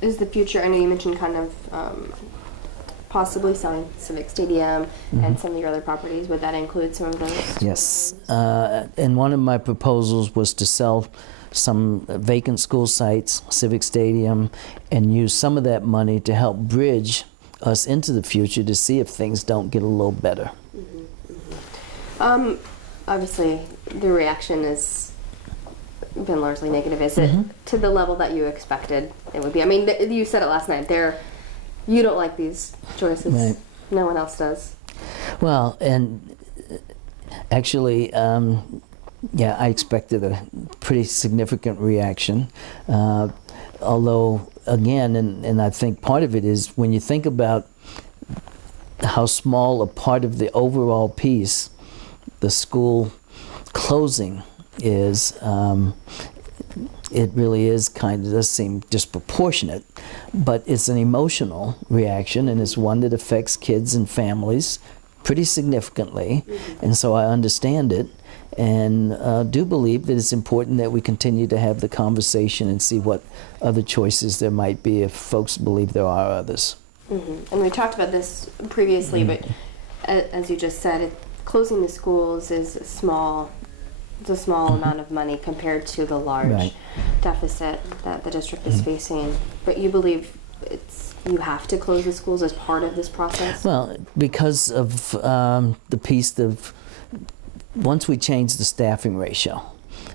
is the future, I know you mentioned kind of possibly selling Civic Stadium and some of your other properties. Would that include some of those? Yes. And one of my proposals was to sell some vacant school sites, Civic Stadium, and use some of that money to help bridge us into the future to see if things don't get a little better. Obviously, the reaction has been largely negative. Is it to the level that you expected it would be? I mean, you said it last night. You don't like these choices. Right. No one else does. Well, and actually, yeah, I expected a pretty significant reaction. Although, again, and I think part of it is when you think about how small a part of the overall piece the school closing is, it really is does seem disproportionate, but it's an emotional reaction, and it's one that affects kids and families pretty significantly, and so I understand it, and do believe that it's important that we continue to have the conversation and see what other choices there might be if folks believe there are others. And we talked about this previously, but as you just said, closing the schools is small. It's a small amount of money compared to the large deficit that the district is facing. But you believe you have to close the schools as part of this process? Well, because of the piece of, once we change the staffing ratio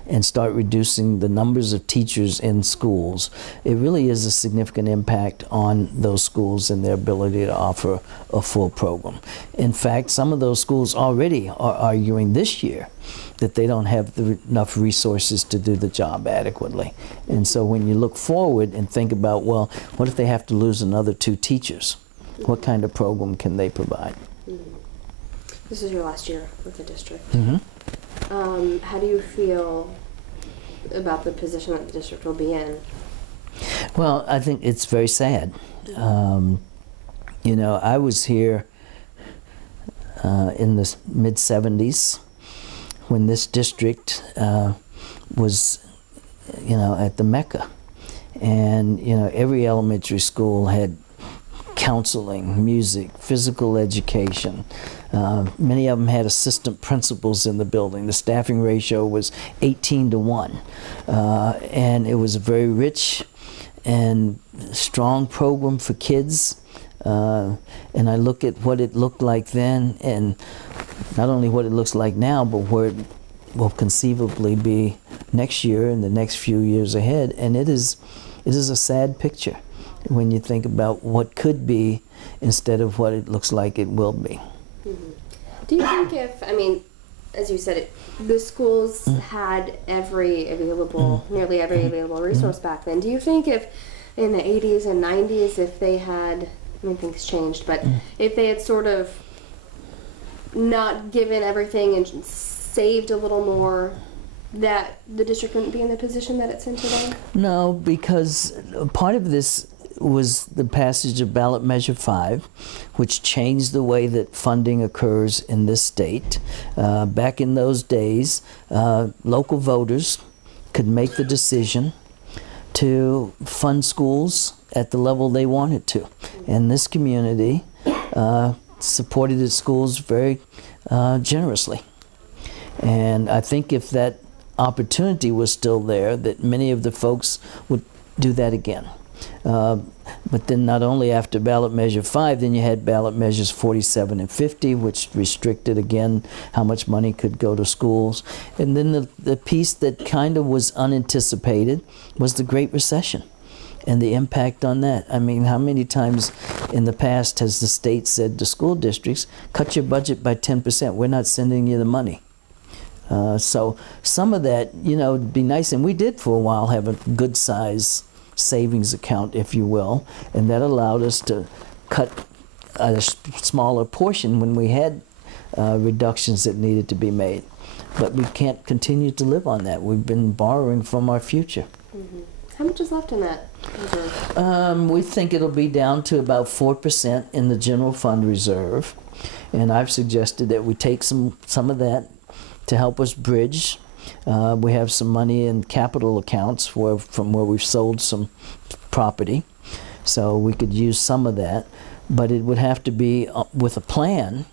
and start reducing the numbers of teachers in schools, it really is a significant impact on those schools and their ability to offer a full program. In fact, some of those schools already are arguing this year that they don't have enough resources to do the job adequately. And so when you look forward and think about, well, what if they have to lose another 2 teachers? What kind of program can they provide? This is your last year with the district. How do you feel about the position that the district will be in? Well, I think it's very sad. You know, I was here in the mid-70s when this district was, you know, at the Mecca. And, you know, every elementary school had counseling, music, physical education. Many of them had assistant principals in the building. The staffing ratio was 18-1. And it was a very rich and strong program for kids. And I look at what it looked like then, and not only what it looks like now, but where it will conceivably be next year and the next few years ahead. And it is a sad picture when you think about what could be instead of what it looks like it will be. Do you think if, I mean, as you said, the schools had nearly every available resource back then, do you think if in the 80s and 90s, if they had, I mean, things changed, but if they had sort of not given everything and saved a little more, that the district wouldn't be in the position that it's in today? No, because part of this was the passage of Ballot Measure 5, which changed the way that funding occurs in this state. Back in those days, local voters could make the decision to fund schools at the level they wanted to. And this community supported its schools very generously. And I think if that opportunity was still there, that many of the folks would do that again. But then not only after Ballot Measure 5, then you had Ballot Measures 47 and 50, which restricted again how much money could go to schools. And then the piece that kind of was unanticipated was the Great Recession and the impact on that. I mean, how many times in the past has the state said to school districts, cut your budget by 10%, we're not sending you the money. So some of that, you know, would be nice, and we did for a while have a good size savings account, if you will, and that allowed us to cut a smaller portion when we had reductions that needed to be made. But we can't continue to live on that. We've been borrowing from our future. How much is left in that reserve? We think it'll be down to about 4% in the general fund reserve, and I've suggested that we take some of that to help us bridge We have some money in capital accounts from where we've sold some property, so we could use some of that. But it would have to be with a plan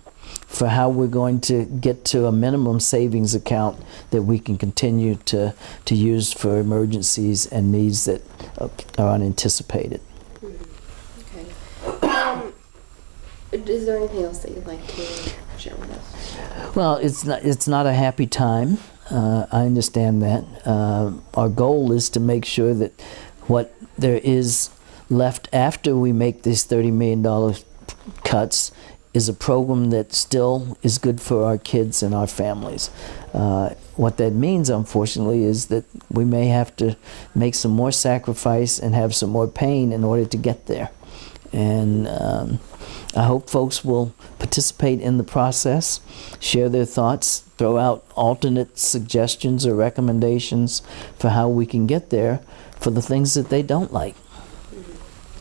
for how we're going to get to a minimum savings account that we can continue to use for emergencies and needs that are unanticipated. Okay. Is there anything else that you'd like to share with us? Well, it's not a happy time. I understand that. Our goal is to make sure that what there is left after we make these $30 million cuts is a program that still is good for our kids and our families. What that means, unfortunately, is that we may have to make some more sacrifice and have some more pain in order to get there. And I hope folks will participate in the process, share their thoughts, throw out alternate suggestions or recommendations for how we can get there for the things that they don't like.